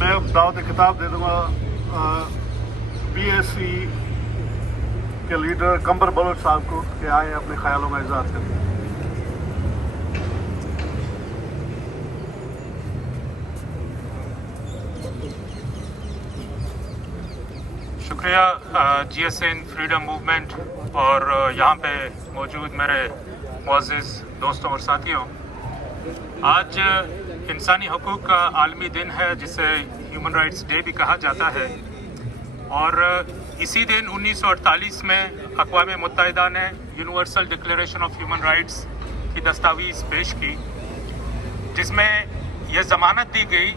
मैं अब दावत खिताब दे दूँगा BSc के लीडर कंबर बलोच साहब को कि आए अपने ख्यालों में इज़हार करें। शुक्रिया GSN फ्रीडम मूवमेंट और यहाँ पे मौजूद मेरे मुअज़्ज़िज़ दोस्तों और साथियों, आज इंसानी हकूक़ का आलमी दिन है जिसे ह्यूमन राइट्स डे भी कहा जाता है। और इसी दिन 1948 में अक़वाम मुत्तहिदा ने universal declaration of human rights की दस्तावेज़ पेश की, जिसमें यह ज़मानत दी गई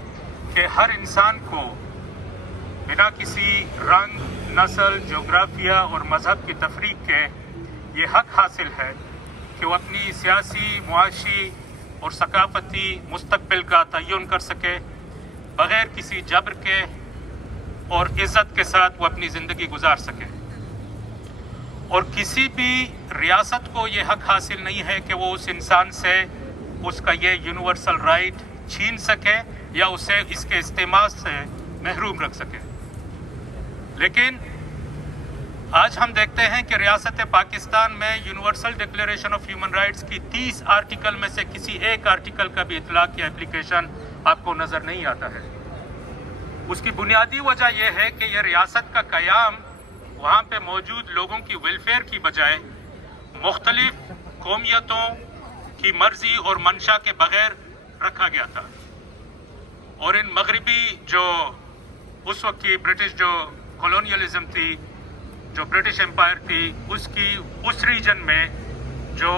कि हर इंसान को बिना किसी रंग, नस्ल, जोग्राफिया और मज़हब की तफरीक के ये हक़ हासिल है कि वो अपनी सियासी, मुआशी और सकाफ़ती मुस्तक़बिल का तयन कर सके, बग़ैर किसी जबर के और इज़्ज़त के साथ वो अपनी ज़िंदगी गुजार सके। और किसी भी रियासत को ये हक़ हासिल नहीं है कि वो उस इंसान से उसका ये यूनिवर्सल राइट छीन सके या उसे इसके इस्तेमाल से महरूम रख सके। लेकिन आज हम देखते हैं कि रियासत पाकिस्तान में universal declaration of human rights की 30 आर्टिकल में से किसी एक आर्टिकल का भी इतलाक़ या एप्लीकेशन आपको नज़र नहीं आता है। उसकी बुनियादी वजह यह है कि यह रियासत का क़याम वहाँ पे मौजूद लोगों की वेलफेयर की बजाय मुख्तलिफ कौमियतों की मर्ज़ी और मंशा के बग़ैर रखा गया था। और इन मगरबी जो उस वक्त की ब्रिटिश जो कॉलोनियलिज्म थी, जो ब्रिटिश एम्पायर थी, उसकी उस रीजन में जो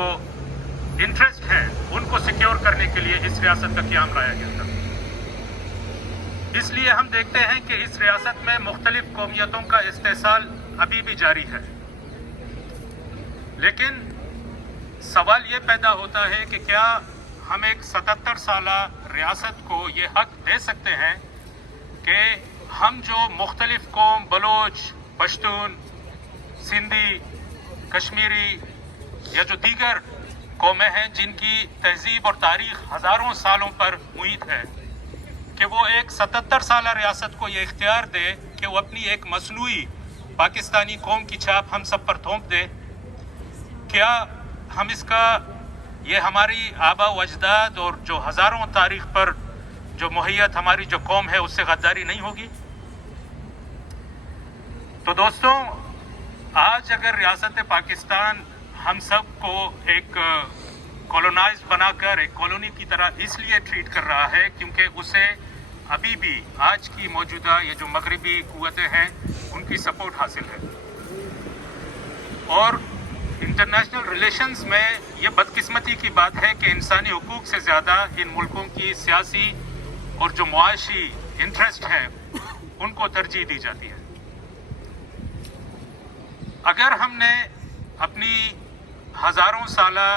इंटरेस्ट है उनको सिक्योर करने के लिए इस रियासत का क़याम लाया गया था। इसलिए हम देखते हैं कि इस रियासत में मुख्तलिफ कौमियतों का इस्तेसाल अभी भी जारी है। लेकिन सवाल ये पैदा होता है कि क्या हम एक 77 साला रियासत को ये हक़ दे सकते हैं कि हम जो मुख्तलिफ कौम, बलोच, पश्तून, सिंधी, कश्मीरी या जो दीगर कौमें हैं जिनकी तहज़ीब और तारीख़ हज़ारों सालों पर मुईद है, कि वो एक 77 साला रियासत को ये इख्तियार दे कि वो अपनी एक मसनूई पाकिस्तानी कौम की छाप हम सब पर थोप दे। क्या हम इसका ये हमारी आबा व अजदाद और जो हज़ारों तारीख़ पर जो मुहैयत हमारी जो कौम है उससे गद्दारी नहीं होगी? तो दोस्तों, आज अगर रियासत पाकिस्तान हम सब को एक कॉलोनाइज बनाकर एक कॉलोनी की तरह इसलिए ट्रीट कर रहा है क्योंकि उसे अभी भी आज की मौजूदा ये जो मगरबी कुव्वतें हैं उनकी सपोर्ट हासिल है। और इंटरनेशनल रिलेशंस में ये बदकिस्मती की बात है कि इंसानी हुकूक से ज़्यादा इन मुल्कों की सियासी और जो मुआशी इंटरेस्ट है उनको तरजीह दी जाती है। अगर हमने अपनी हज़ारों साला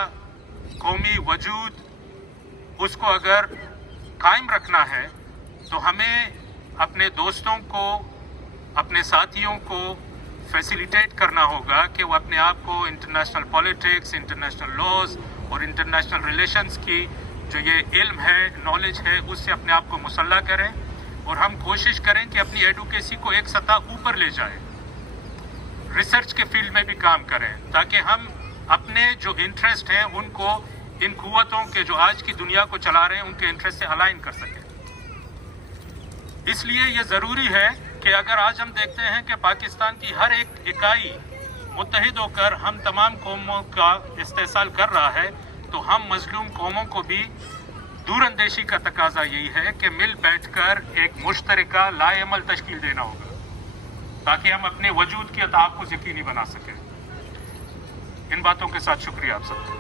कौमी वजूद उसको अगर कायम रखना है तो हमें अपने दोस्तों को, अपने साथियों को फैसिलिटेट करना होगा कि वो अपने आप को इंटरनेशनल पॉलिटिक्स, इंटरनेशनल लॉज और इंटरनेशनल रिलेशंस की जो ये इल्म है, नॉलेज है, उससे अपने आप को मुसल्ला करें। और हम कोशिश करें कि अपनी एडुकेसी को एक सतह ऊपर ले जाएं, रिसर्च के फील्ड में भी काम करें, ताकि हम अपने जो इंटरेस्ट हैं उनको इन कुव्वतों के जो आज की दुनिया को चला रहे हैं उनके इंटरेस्ट से अलाइन कर सकें। इसलिए ये ज़रूरी है कि अगर आज हम देखते हैं कि पाकिस्तान की हर एक इकाई मुत्तहिद होकर हम तमाम कौमों का इस्तेसाल कर रहा है, तो हम मजलूम कौमों को भी दूरअंदेशी का तकाजा यही है कि मिल बैठकर एक मुश्तरका लाएमल तश्कील देना होगा ताकि हम अपने वजूद के तहफ़्फ़ुज़ यकीनी बना सकें। इन बातों के साथ शुक्रिया आप सबका।